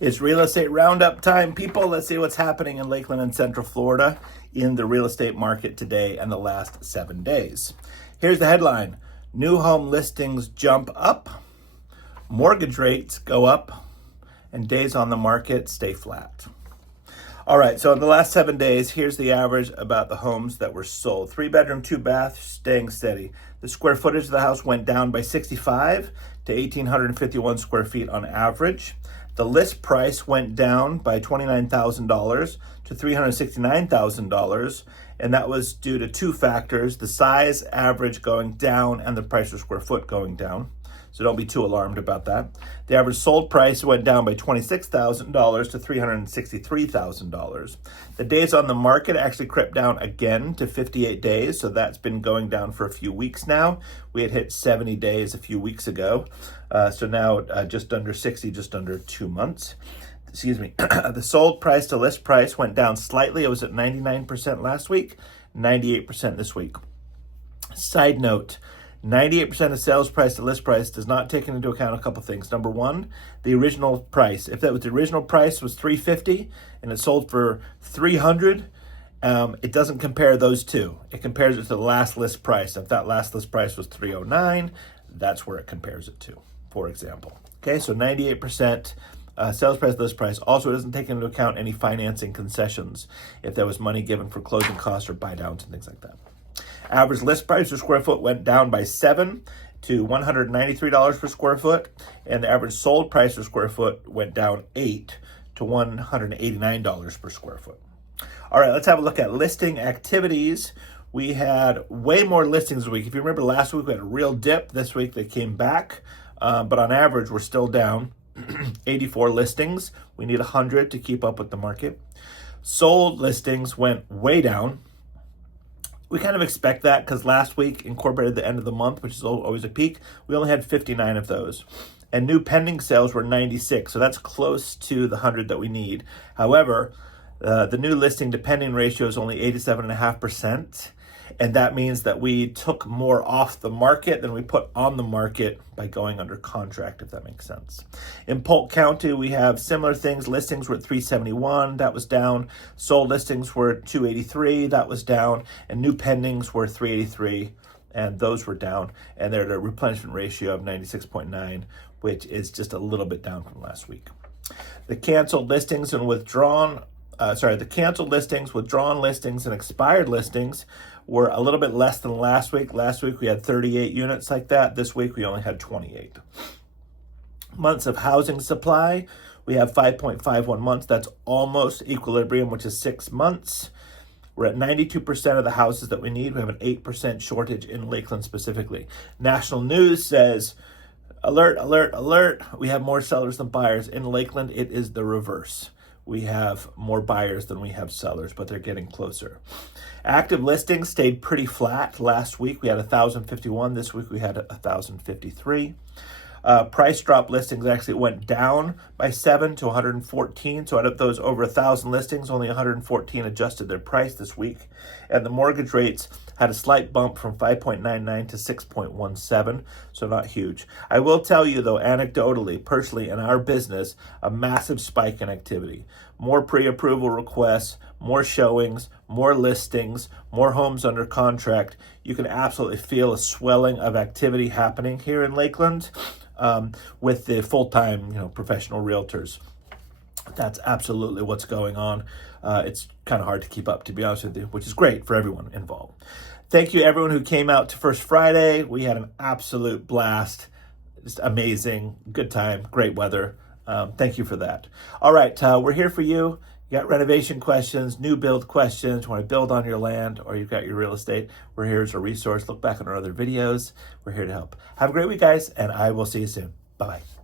It's real estate roundup time, people. Let's see what's happening in Lakeland and Central Florida in the real estate market today and the last 7 days. Here's the headline. New home listings jump up, mortgage rates go up, and days on the market stay flat. All right, so in the last 7 days, here's the average about the homes that were sold. 3-bedroom, 2-bath, staying steady. The square footage of the house went down by 65 to 1,851 square feet on average. The list price went down by $29,000 to $369,000, and that was due to two factors: the size average going down and the price per square foot going down. So don't be too alarmed about that. The average sold price went down by $26,000 to $363,000. The days on the market actually crept down again to 58 days, so that's been going down for a few weeks now. We had hit 70 days a few weeks ago, so now just under 60, just under 2 months. Excuse me. The sold price to list price went down slightly. It was at 99% last week, 98% this week. Side note, 98% of sales price to list price does not take into account a couple things. Number one, the original price. If that was the original price was $350 and it sold for $300, it doesn't compare those two. It compares it to the last list price. If that last list price was $309, that's where it compares it to, for example. Okay, so 98% sales price to list price. Also, it doesn't take into account any financing concessions if there was money given for closing costs or buy downs and things like that. Average list price per square foot went down by 7 to $193 per square foot, and the average sold price per square foot went down 8 to $189 per square foot. All right, let's have a look at listing activities. We had way more listings this week. If you remember last week, we had a real dip. This week they came back, but on average, we're still down 84 listings. We need 100 to keep up with the market. Sold listings went way down. We kind of expect that because last week incorporated the end of the month, which is always a peak. We only had 59 of those. And new pending sales were 96, so that's close to the 100 that we need. However, the new listing to pending ratio is only 87.5%, and that means that we took more off the market than we put on the market by going under contract, if that makes sense. In Polk County, we have similar things. Listings were at 371, that was down. Sold listings were at 283, that was down. And new pendings were 383, and those were down. And they're at a replenishment ratio of 96.9, which is just a little bit down from last week. The canceled listings and withdrawn listings and expired listings were a little bit less than last week. Last week we had 38 units like that. This week we only had 28. Months of housing supply, we have 5.51 months. That's almost equilibrium, which is 6 months. We're at 92% of the houses that we need. We have an 8% shortage in Lakeland specifically. National news says, alert, alert, alert. We have more sellers than buyers. In Lakeland, it is the reverse. We have more buyers than we have sellers, but they're getting closer. Active listings stayed pretty flat. Last week we had 1,051. This week we had 1,053. Price drop listings actually went down by 7 to 114. So out of those over 1,000 listings, only 114 adjusted their price this week. And the mortgage rates had a slight bump from 5.99 to 6.17, so not huge. I will tell you though, anecdotally, personally, in our business, a massive spike in activity. More pre-approval requests, more showings, more listings, more homes under contract. You can absolutely feel a swelling of activity happening here in Lakeland with the full-time, professional realtors. That's absolutely what's going on. It's kind of hard to keep up, to be honest with you, which is great for everyone involved. Thank you, everyone who came out to First Friday. We had an absolute blast. Just amazing. Good time. Great weather. Thank you for that. All right, we're here for you. You got renovation questions, new build questions, you want to build on your land, or you've got your real estate. We're here as a resource. Look back on our other videos. We're here to help. Have a great week, guys, and I will see you soon. Bye-bye.